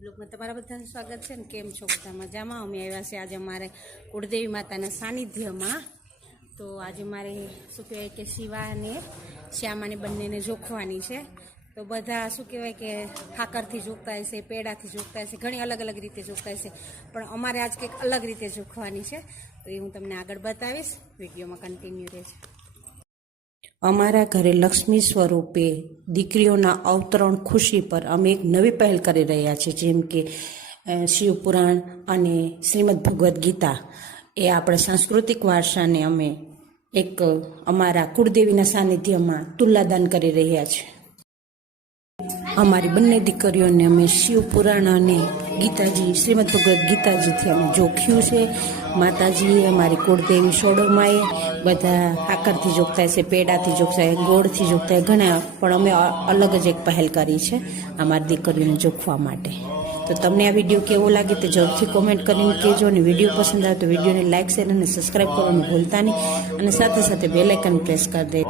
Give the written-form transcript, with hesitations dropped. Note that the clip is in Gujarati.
બ્લોગમાં તમારા બધાનું સ્વાગત છે ને કેમ છો બધા મજામાં? અમે આવ્યા છે આજે અમારે કુળદેવી માતાના સાનિધ્યમાં. તો આજે મારે શું કહેવાય કે શિવા અને શ્યામાને બંનેને જોખવાની છે. તો બધા શું કહેવાય કે ઠાકરથી જોખતા હશે, પેડાથી જોખતા હશે, ઘણી અલગ અલગ રીતે જોખતા હશે, પણ અમારે આજ કંઈક અલગ રીતે જોખવાની છે. તો એ હું તમને આગળ બતાવીશ, વિડીયોમાં કન્ટિન્યુ રહેશે. અમારા ઘરે લક્ષ્મી સ્વરૂપે દીકરીઓના અવતરણ ખુશી પર અમે એક નવી પહેલ કરી રહ્યા છીએ, જેમ કે શિવપુરાણ અને શ્રીમદ ભગવદ્ ગીતા એ આપણા સાંસ્કૃતિક વારસાને અમે એક અમારા કુળદેવીના સાનિધ્યમાં તુલાદાન કરી રહ્યા છીએ. અમારી બંને દીકરીઓને અમે શિવપુરાણ અને ગીતાજી શ્રીમદ ભગવદ્ ગીતાજીથી અમે જોખ્યું છે. માતાજીએ અમારી કુળદેવી સોડોમાએ બધા આકરથી જોગતા હશે, પેડાથી જોગતા હોય, ગોળથી જોગતા હોય, ઘણા, પણ અમે અલગ જ એક પહેલ કરી છે અમારી દીકરીઓને જોખવા માટે. તો તમને આ વિડીયો કેવો લાગે તે જરૂરથી કોમેન્ટ કરીને કહેજો, અને વિડીયો પસંદ આવે તો વિડીયોને લાઇક, શેર અને સબસ્ક્રાઈબ કરવાનું ભૂલતા નહીં, અને સાથે સાથે બેલ આઇકન પ્રેસ કરી દે.